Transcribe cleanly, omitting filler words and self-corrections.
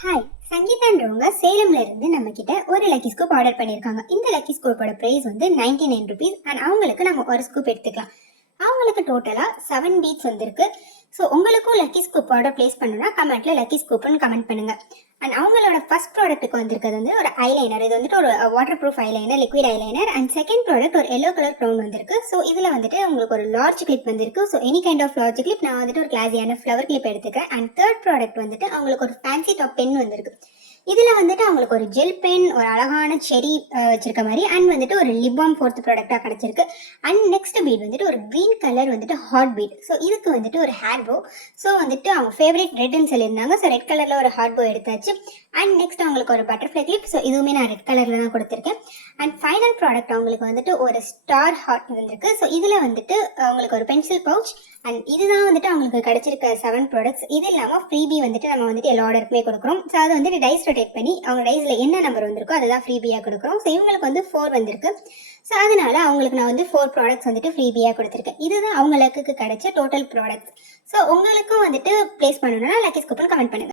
Hi, சங்கீதான்றவங்க சேலம்ல இருந்து நம்ம கிட்ட ஒரு லக்கி ஸ்கூப் ஆர்டர் பண்ணியிருக்காங்க. இந்த லக்கி ஸ்கூப்போட பிரைஸ் வந்து 99 ருபீஸ் அண்ட் அவங்களுக்கு நம்ம ஒரு ஸ்கூப் எடுத்துக்கலாம். அவங்களுக்கு டோட்டலாக 7 பீட்ஸ் வந்திருக்கு. ஸோ உங்களுக்கும் லக்கி ஸ்கூப் ஆர்டர் பிளேஸ் பண்ணணும்னா கமெண்ட்ல லக்கி ஸ்கூப்னு கமெண்ட் பண்ணுங்க. அண்ட் அவங்களோட ஃபர்ஸ்ட் ப்ராடக்ட்டுக்கு வந்திருக்கிறது வந்து ஒரு ஐலைனர். இது வந்துட்டு ஒரு waterproof eyeliner, liquid eyeliner. And second product ஒரு எல்லோ கலர் க்ரௌன் வந்திருக்கு. ஸோ இதில் வந்துட்டு உங்களுக்கு ஒரு லார்ஜ் கிளிப் வந்திருக்கு. So any kind of large clip, நான் வந்துட்டு ஒரு கிளாஸியான ஃப்ளவர் கிளிப் எடுத்துக்கிறேன். அண்ட் தேர்ட் ப்ராடக்ட் வந்துட்டு அவங்களுக்கு ஒரு ஃபேன்சி டாப் பென் வந்திருக்கு. இதில் வந்துட்டு அவங்களுக்கு ஒரு ஜெல் பென், ஒரு அழகான செரி வச்சிருக்க மாதிரி, அண்ட் வந்துட்டு ஒரு லிப் பாம் ஃபோர்த் ப்ராடக்டாக கிடச்சிருக்கு. அண்ட் நெக்ஸ்ட் பீட் வந்துட்டு ஒரு க்ரீன் கலர் வந்துட்டு ஹாட் பீட். ஸோ இதுக்கு வந்துட்டு ஒரு ஹேர் போ. ஸோ வந்துட்டு அவங்க ஃபேவரட் ரெட்னு சொல்லியிருந்தாங்க. ஸோ ரெட் கலரில் ஒரு ஹாட் போ எடுத்தாச்சு. அண்ட் நெக்ஸ்ட் அவங்களுக்கு ஒரு பட்டர்ஃப்ளை கிளிப். ஸோ இதுவுமே நான் ரெட் கலரில் தான் கொடுத்துருக்கேன். அண்ட் ஃபைனல் ப்ராடக்ட் அவங்களுக்கு வந்துட்டு ஒரு ஸ்டார் ஹாட் வந்திருக்கு. ஸோ இதில் வந்துட்டு அவங்களுக்கு ஒரு பென்சில் பவுச். அண்ட் இதுதான் வந்துட்டு அவங்களுக்கு கிடைச்சிருக்க 7 ப்ராடக்ட்ஸ். இது இல்லாமல் ஃப்ரீபி வந்துட்டு நம்ம வந்துட்டு எல்லா ஆர்டருக்குமே கொடுக்குறோம். ஸோ அது வந்துட்டு டைஸ் ரொட்டேட் பண்ணி அவங்க டைஸில் என்ன நம்பர் வந்திருக்கோ அதை தான் ஃப்ரீபியாக கொடுக்குறோம். ஸோ இவங்களுக்கு வந்து 4 வந்திருக்கு. ஸோ அதனால அவங்களுக்கு நான் வந்து 4 ப்ராடக்ட்ஸ் வந்துட்டு ஃப்ரீபியாக கொடுத்துருக்கேன். இதுதான் அவங்க லக்குக்கு கிடைச்ச டோட்டல் ப்ராடக்ட்ஸ். ஸோ உங்களுக்கும் வந்துட்டு ப்ளேஸ் பண்ணணும்னா லக்கி ஸ்கூப்னு கமெண்ட் பண்ணுங்கள்.